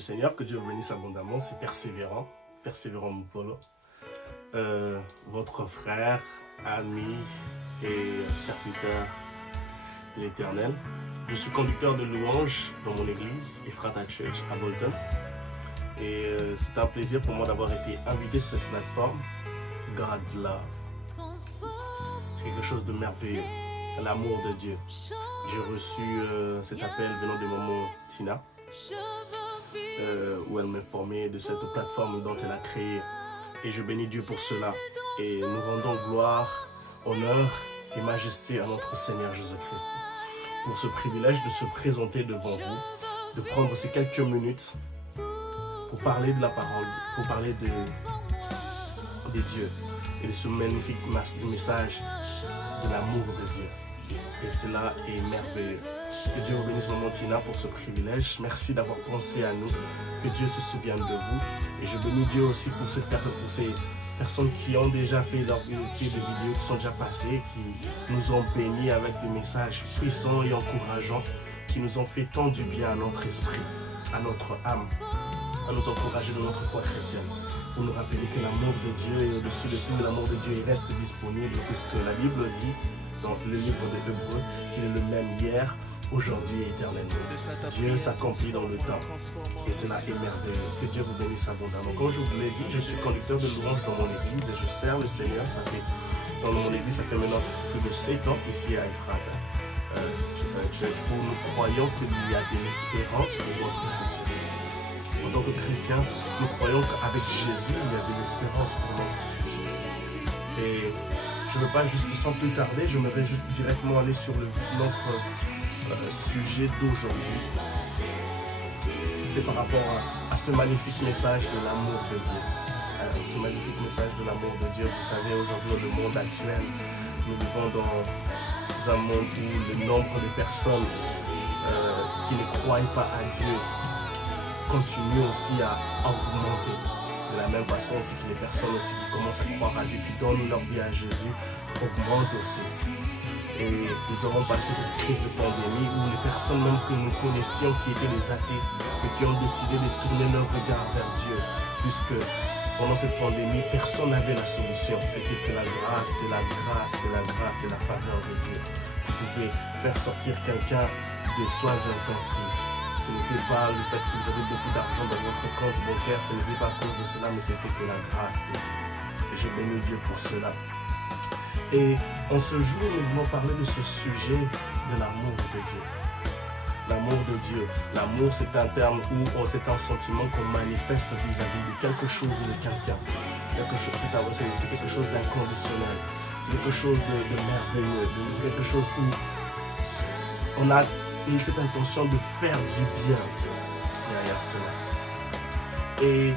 Seigneur, que Dieu vous bénisse abondamment, c'est persévérant, persévérant Mupolo, votre frère, ami et serviteur de l'Éternel. Je suis conducteur de louanges dans mon église, Ephrata Church à Bolton. Et c'est un plaisir pour moi d'avoir été invité sur cette plateforme, God's Love. C'est quelque chose de merveilleux, c'est l'amour de Dieu. J'ai reçu cet appel venant de maman Tina, où elle m'informait de cette plateforme dont elle a créé. Et je bénis Dieu pour cela. Et nous rendons gloire, honneur et majesté à notre Seigneur Jésus-Christ pour ce privilège de se présenter devant vous, de prendre ces quelques minutes pour parler de la parole, pour parler de Dieu et de ce magnifique message de l'amour de Dieu. Et cela est merveilleux. Que Dieu vous bénisse, maman Tina, pour ce privilège. Merci d'avoir pensé à nous. Que Dieu se souvienne de vous. Et je bénis Dieu aussi pour ces personnes qui ont déjà fait des vidéos, qui sont déjà passées, qui nous ont bénis avec des messages puissants et encourageants, qui nous ont fait tant du bien à notre esprit, à notre âme, à nous encourager dans notre foi chrétienne, pour nous rappeler que l'amour de Dieu est au-dessus de tout, l'amour de Dieu reste disponible, puisque la Bible dit, dans le livre de Hébreux, qu'il est le même hier, aujourd'hui et éternellement. Dieu s'accomplit dans le temps et cela est merveilleux. Que Dieu vous bénisse abondamment. Comme je vous l'ai dit, je suis conducteur de louanges dans mon église et je sers le Seigneur. Dans mon église, ça fait maintenant plus de 7 ans ici à Ephrata. Nous croyons qu'il y a de l'espérance pour votre futur. En tant que chrétien, nous croyons qu'avec Jésus, il y a de l'espérance pour notre futur. Et je ne veux pas juste sans plus tarder, je vais juste directement aller sur notre sujet d'aujourd'hui. C'est par rapport à ce magnifique message de l'amour de Dieu. Ce magnifique message de l'amour de Dieu. Vous savez, aujourd'hui, dans le monde actuel, nous vivons dans un monde où le nombre de personnes qui ne croient pas à Dieu continue aussi à augmenter. De la même façon aussi que les personnes aussi qui commencent à croire à Dieu, qui donnent leur vie à Jésus, augmentent aussi. Et nous avons passé cette crise de pandémie où les personnes même que nous connaissions qui étaient des athées, mais qui ont décidé de tourner leur regard vers Dieu, puisque pendant cette pandémie, personne n'avait la solution. C'était que la grâce, c'est la grâce, c'est la grâce, c'est la faveur de Dieu qui pouvait faire sortir quelqu'un des soins intensifs. Ce n'était pas le fait que vous avez beaucoup d'argent dans votre compte bancaire, ce n'était pas à cause de cela, mais c'était que la grâce de Dieu. Et je bénis Dieu pour cela. Et en ce jour, nous voulons parler de ce sujet de l'amour de Dieu. L'amour de Dieu. L'amour, c'est un terme où c'est un sentiment qu'on manifeste vis-à-vis de quelque chose ou de quelqu'un. C'est quelque chose d'inconditionnel. C'est quelque chose de merveilleux. Quelque chose où on a cette intention de faire du bien derrière cela. Et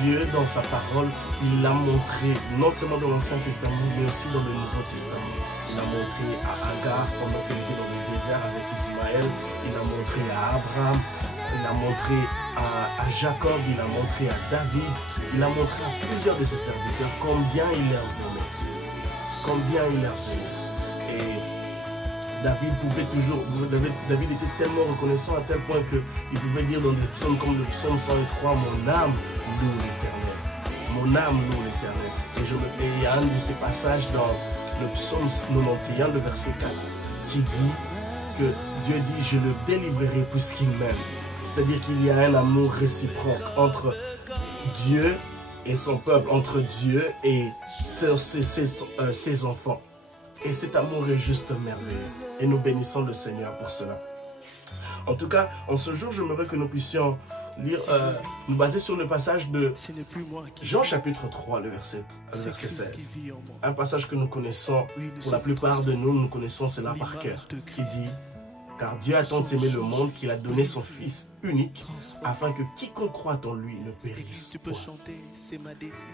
Dieu, dans sa parole, il l'a montré, non seulement dans l'Ancien Testament, mais aussi dans le Nouveau Testament. Il l'a montré à Agar pendant qu'elle était dans le désert avec Ismaël. Il l'a montré à Abraham. Il l'a montré à Jacob. Il l'a montré à David. Il l'a montré à plusieurs de ses serviteurs combien il les aimait. Combien il les aimait. Et David David était tellement reconnaissant à tel point qu'il pouvait dire dans des psaumes comme le psaume 103, mon âme loue l'Éternel. Mon âme loue l'Éternel. Et il y a un de ces passages dans le psaume 91, le verset 4, qui dit que Dieu dit, je le délivrerai puisqu'il m'aime. C'est-à-dire qu'il y a un amour réciproque entre Dieu et son peuple, entre Dieu et ses enfants. Et cet amour est juste merveilleux. Et nous bénissons le Seigneur pour cela. En tout cas, en ce jour, j'aimerais que nous puissions lire, nous baser sur le passage de Jean chapitre 3, le verset 16. Un passage que nous connaissons, pour la plupart de nous, nous connaissons cela par cœur, qui dit, car Dieu a tant aimé le monde qu'il a donné son Fils unique, afin que quiconque croit en lui ne périsse point.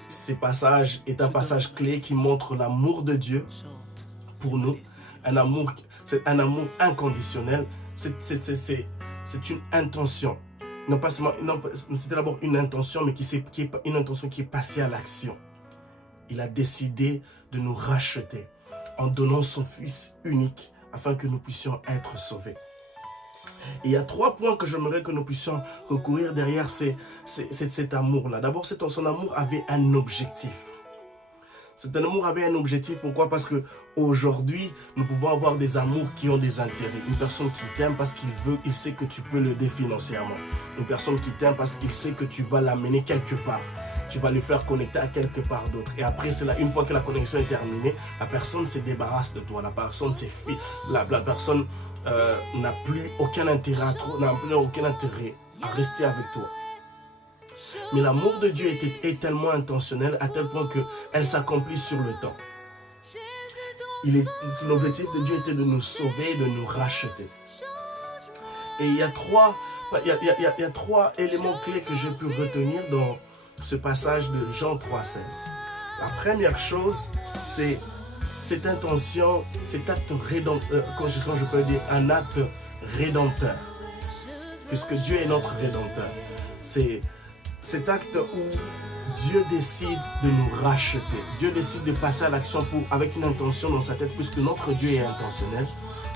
Ce passage est un passage clé qui montre l'amour de Dieu pour nous, c'est un amour inconditionnel, c'est une intention. Non pas seulement, c'était d'abord une intention, mais une intention qui est passée à l'action. Il a décidé de nous racheter en donnant son Fils unique afin que nous puissions être sauvés. Et il y a 3 points que j'aimerais que nous puissions recourir derrière cet amour-là. D'abord, son amour avait un objectif. Cet amour avait un objectif. Pourquoi? Parce qu'aujourd'hui, nous pouvons avoir des amours qui ont des intérêts. Une personne qui t'aime parce il sait que tu peux l'aider financièrement. Une personne qui t'aime parce qu'il sait que tu vas l'amener quelque part. Tu vas le faire connecter à quelque part d'autre. Et après cela, une fois que la connexion est terminée, la personne se débarrasse de toi. La personne s'efface. La personne n'a plus aucun intérêt à rester avec toi. Mais l'amour de Dieu est tellement intentionnel à tel point qu'elle s'accomplit sur le temps. L'objectif de Dieu était de nous sauver, de nous racheter. Et il y a 3 éléments clés que j'ai pu retenir dans ce passage de Jean 3,16. La première chose, c'est cette intention, cet acte rédempteur, quand je peux dire un acte rédempteur. Puisque Dieu est notre rédempteur. C'est cet acte où Dieu décide de nous racheter. Dieu décide de passer à l'action avec une intention dans sa tête, puisque notre Dieu est intentionnel.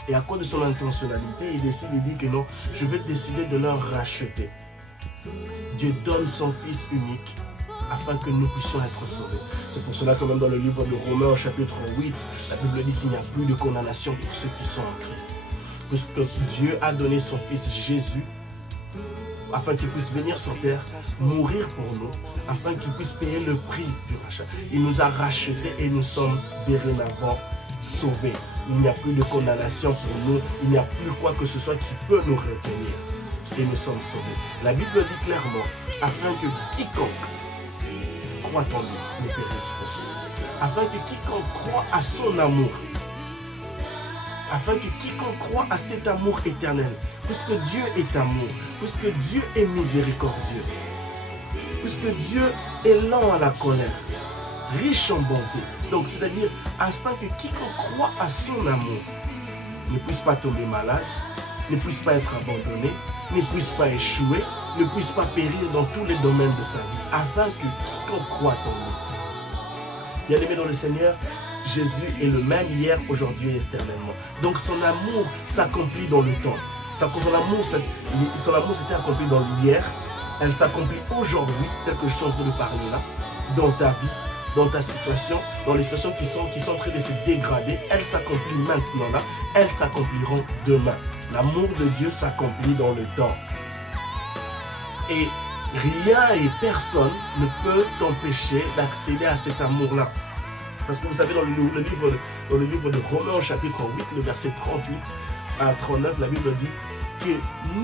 Et à cause de son intentionnalité, il décide et dit que non, je vais décider de leur racheter. Dieu donne son Fils unique afin que nous puissions être sauvés. C'est pour cela que même dans le livre de Romains, au chapitre 8, la Bible dit qu'il n'y a plus de condamnation pour ceux qui sont en Christ. Puisque Dieu a donné son Fils Jésus afin qu'il puisse venir sur terre, mourir pour nous, afin qu'il puisse payer le prix du rachat. Il nous a rachetés et nous sommes dorénavant sauvés. Il n'y a plus de condamnation pour nous, il n'y a plus quoi que ce soit qui peut nous retenir. Et nous sommes sauvés. La Bible dit clairement, afin que quiconque croit en lui ne périsse pas. Afin que quiconque croit à son amour, afin que quiconque croit à cet amour éternel, puisque Dieu est amour, puisque Dieu est miséricordieux, puisque Dieu est lent à la colère, riche en bonté. Donc, c'est-à-dire, afin que quiconque croit à son amour ne puisse pas tomber malade, ne puisse pas être abandonné, ne puisse pas échouer, ne puisse pas périr dans tous les domaines de sa vie, afin que quiconque croit en lui. Bien-aimé dans le Seigneur, Jésus est le même hier, aujourd'hui et éternellement. Donc son amour s'accomplit dans le temps. Son amour s'était accompli dans l'hier. Elle s'accomplit aujourd'hui, tel que je suis en train de parler là, dans ta vie, dans ta situation, dans les situations qui sont en train de se dégrader. Elle s'accomplit maintenant là, elles s'accompliront demain. L'amour de Dieu s'accomplit dans le temps. Et rien et personne ne peut t'empêcher d'accéder à cet amour-là. Parce que vous savez, dans le livre de Romains, au chapitre 8, le verset 38 à 39, la Bible dit que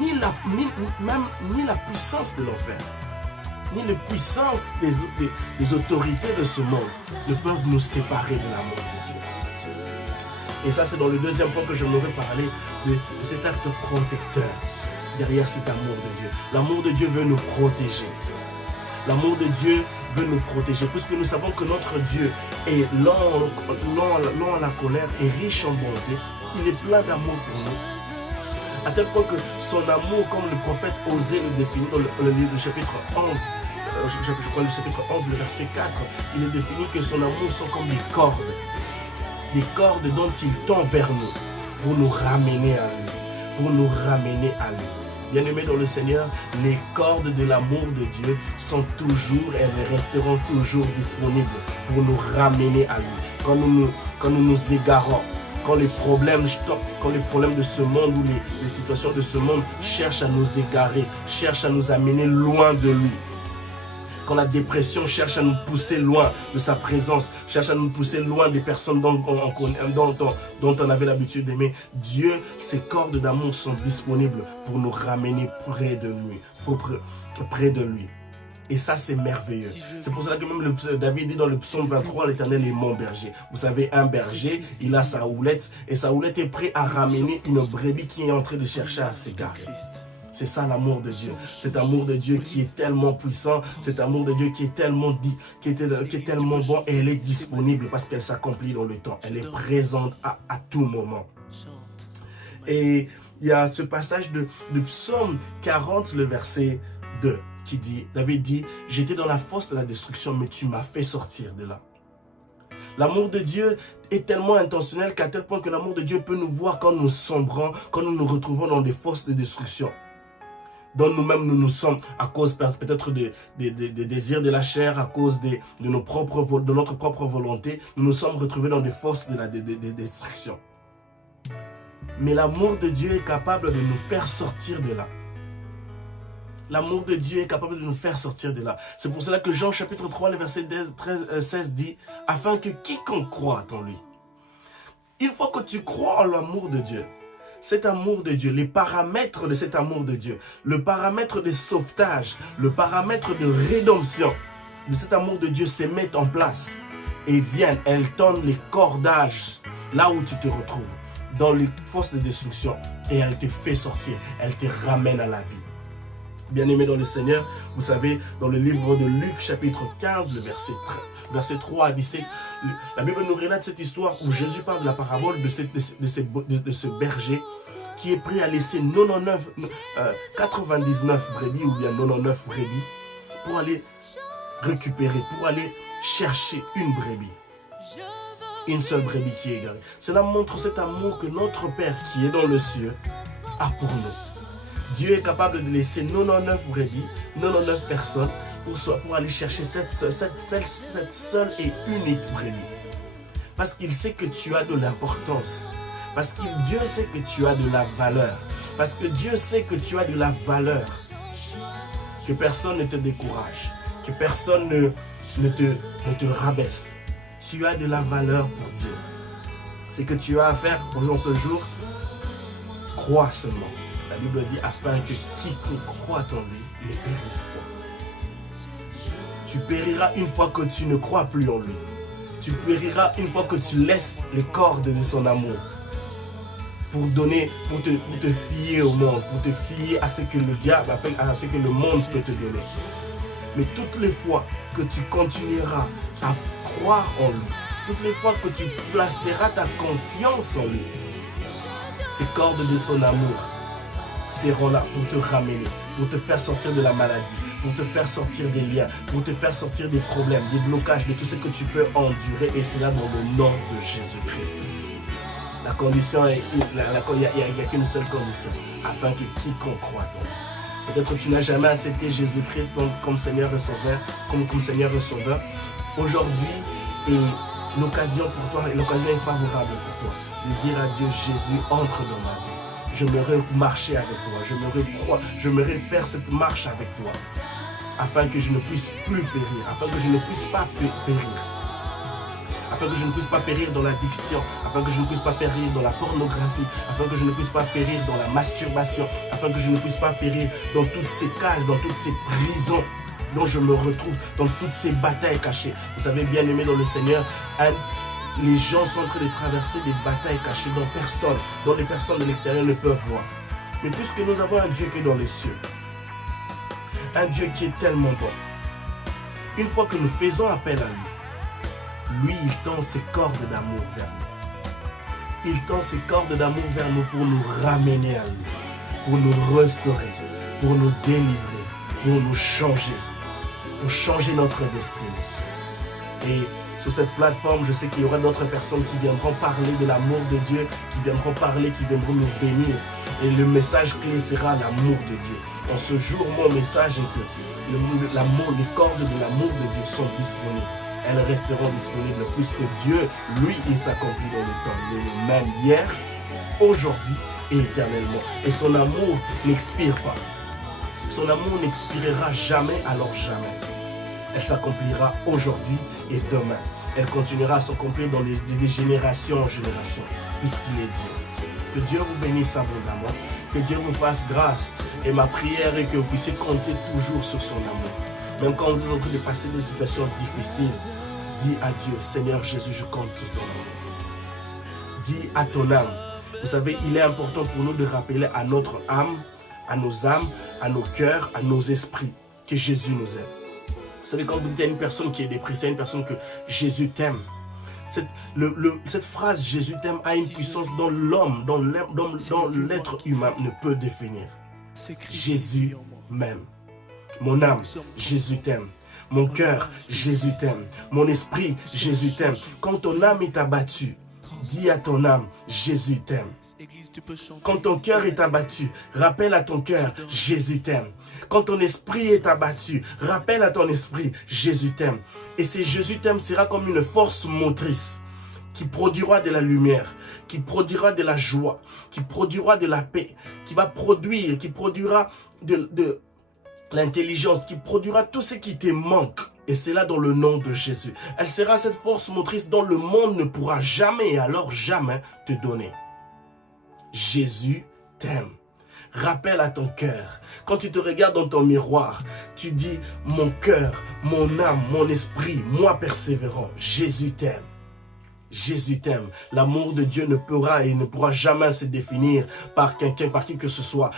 ni la puissance de l'enfer, ni la puissance des autorités de ce monde ne peuvent nous séparer de l'amour de Dieu. Et ça, c'est dans le deuxième point que j'aimerais parler de cet acte protecteur derrière cet amour de Dieu. L'amour de Dieu veut nous protéger. L'amour de Dieu veut nous protéger, puisque nous savons que notre Dieu est lent à la colère et riche en bonté. Il est plein d'amour pour nous. À tel point que son amour, comme le prophète osait le définir dans le chapitre 11, je crois le chapitre 11, le verset 4, il est défini que son amour sont comme des cordes dont il tend vers nous, pour nous ramener à lui, Bien-aimés dans le Seigneur, les cordes de l'amour de Dieu sont toujours, elles resteront toujours disponibles pour nous ramener à lui. Quand nous nous égarons, quand les problèmes de ce monde ou les situations de ce monde cherchent à nous égarer, cherchent à nous amener loin de lui. Quand la dépression cherche à nous pousser loin de sa présence, cherche à nous pousser loin des personnes dont on avait l'habitude d'aimer, Dieu, ses cordes d'amour sont disponibles pour nous ramener près de lui. Et ça, c'est merveilleux. C'est pour cela que même David dit dans le psaume 23, l'Éternel est mon berger. Vous savez, un berger, il a sa houlette, et sa houlette est prête à ramener une brebis qui est en train de chercher à s'égarer. C'est ça l'amour de Dieu. Cet amour de Dieu qui est tellement puissant, cet amour de Dieu qui est tellement tellement bon, et elle est disponible parce qu'elle s'accomplit dans le temps. Elle est présente à tout moment. Et il y a ce passage de psaume 40, le verset 2, qui dit, David dit, j'étais dans la fosse de la destruction, mais tu m'as fait sortir de là. L'amour de Dieu est tellement intentionnel qu'à tel point que l'amour de Dieu peut nous voir quand nous sombrons, quand nous nous retrouvons dans des fosses de destruction. Dont nous-mêmes nous sommes, à cause peut-être des désirs de la chair, à cause de notre propre volonté, nous nous sommes retrouvés dans des fosses de destruction. Mais l'amour de Dieu est capable de nous faire sortir de là. L'amour de Dieu est capable de nous faire sortir de là. C'est pour cela que Jean chapitre 3, le verset 16 dit « Afin que quiconque croit en lui ». Il faut que tu crois en l'amour de Dieu. Cet amour de Dieu, les paramètres de cet amour de Dieu, le paramètre de sauvetage, le paramètre de rédemption de cet amour de Dieu se mettent en place et viennent, elles tendent les cordages là où tu te retrouves, dans les forces de destruction, et elles te font sortir, elles te ramènent à la vie. Bien-aimés dans le Seigneur, vous savez, dans le livre de Luc, chapitre 15, le verset 3 à 17, la Bible nous relate cette histoire où Jésus parle de la parabole de ce berger qui est prêt à laisser 99 brebis ou bien 99 brebis pour aller récupérer, pour aller chercher une brebis. Une seule brebis qui est égarée. Cela montre cet amour que notre Père qui est dans le ciel a pour nous. Dieu est capable de laisser 99 brebis, 99 personnes pour aller chercher cette seule et unique brebis. Parce qu'il sait que tu as de l'importance. Parce que Dieu sait que tu as de la valeur. Parce que Dieu sait que tu as de la valeur. Que personne ne te décourage. Que personne ne te rabaisse. Tu as de la valeur pour Dieu. Ce que tu as à faire en ce jour, crois seulement. La Bible dit afin que quiconque croit en lui ne périsse pas. Tu périras une fois que tu ne crois plus en lui. Tu périras une fois que tu laisses les cordes de son amour pour te fier au monde, pour te fier à ce que le diable, à ce que le monde peut te donner. Mais toutes les fois que tu continueras à croire en lui, toutes les fois que tu placeras ta confiance en lui, ces cordes de son amour seront là pour te ramener, pour te faire sortir de la maladie, pour te faire sortir des liens, pour te faire sortir des problèmes, des blocages, de tout ce que tu peux endurer, et cela dans le nom de Jésus-Christ. La condition est, il n'y a qu'une seule condition, afin que quiconque croit en lui. Peut-être que tu n'as jamais accepté Jésus-Christ comme Seigneur et Sauveur, comme Seigneur et Sauveur. Aujourd'hui est l'occasion pour toi, et l'occasion est favorable pour toi, de dire à Dieu, Jésus, entre dans ma vie. J'aimerais marcher avec toi, j'aimerais faire cette marche avec toi, afin que je ne puisse plus périr, afin que je ne puisse pas périr, afin que je ne puisse pas périr dans l'addiction, afin que je ne puisse pas périr dans la pornographie, afin que je ne puisse pas périr dans la masturbation, afin que je ne puisse pas périr dans toutes ces cages, dans toutes ces prisons dont je me retrouve, dans toutes ces batailles cachées. Vous savez, bien aimé dans le Seigneur, les gens sont en train de traverser des batailles cachées dont les personnes de l'extérieur ne peuvent voir. Mais puisque nous avons un Dieu qui est dans les cieux, un Dieu qui est tellement bon, une fois que nous faisons appel à lui, il tend ses cordes d'amour vers nous. Il tend ses cordes d'amour vers nous pour nous ramener à lui, pour nous restaurer, pour nous délivrer, pour nous changer, pour changer notre destinée. Et sur cette plateforme, je sais qu'il y aura d'autres personnes qui viendront parler de l'amour de Dieu, qui viendront nous bénir. Et le message clé sera l'amour de Dieu. En ce jour, mon message est que les cordes de l'amour de Dieu sont disponibles. Elles resteront disponibles puisque Dieu, lui, il s'accomplit dans le temps. Il est le même hier, aujourd'hui et éternellement. Et son amour n'expire pas. Son amour n'expirera jamais, alors jamais. Elle s'accomplira aujourd'hui et demain. Elle continuera à s'accomplir dans les générations en génération, puisqu'il est Dieu. Que Dieu vous bénisse abondamment, que Dieu vous fasse grâce. Et ma prière est que vous puissiez compter toujours sur son amour. Même quand vous êtes en train de passer des situations difficiles, dis à Dieu, Seigneur Jésus, je compte sur ton amour. Dis à ton âme. Vous savez, il est important pour nous de rappeler à notre âme, à nos âmes, à nos cœurs, à nos esprits, que Jésus nous aime. Vous savez, quand vous dites à une personne qui est dépressée, à une personne que Jésus t'aime, cette phrase Jésus t'aime a une puissance dont l'homme, dont l'être humain ne peut définir. Jésus m'aime. Mon âme, Jésus t'aime. Mon cœur, Jésus t'aime. Mon esprit, Jésus t'aime. Quand ton âme est abattue, dis à ton âme, Jésus t'aime. Quand ton cœur est abattu, rappelle à ton cœur, Jésus t'aime. Quand ton esprit est abattu, rappelle à ton esprit, Jésus t'aime. Et ce Jésus t'aime sera comme une force motrice qui produira de la lumière, qui produira de la joie, qui produira de la paix, qui produira de l'intelligence, qui produira tout ce qui te manque. Et c'est là dans le nom de Jésus. Elle sera cette force motrice dont le monde ne pourra jamais et alors jamais te donner. Jésus t'aime. Rappelle à ton cœur. Quand tu te regardes dans ton miroir, tu dis, mon cœur, mon âme, mon esprit, moi persévérant, Jésus t'aime. Jésus t'aime. L'amour de Dieu ne pourra jamais se définir par quelqu'un, par qui que ce soit.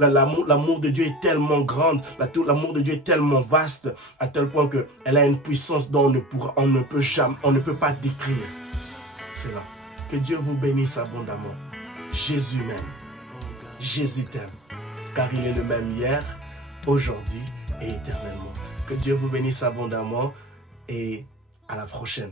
L'amour de Dieu est tellement grand, l'amour de Dieu est tellement vaste, à tel point qu'elle a une puissance dont on ne peut pas décrire. C'est là. Que Dieu vous bénisse abondamment. Jésus m'aime. Jésus t'aime. Car il est le même hier, aujourd'hui et éternellement. Que Dieu vous bénisse abondamment et à la prochaine.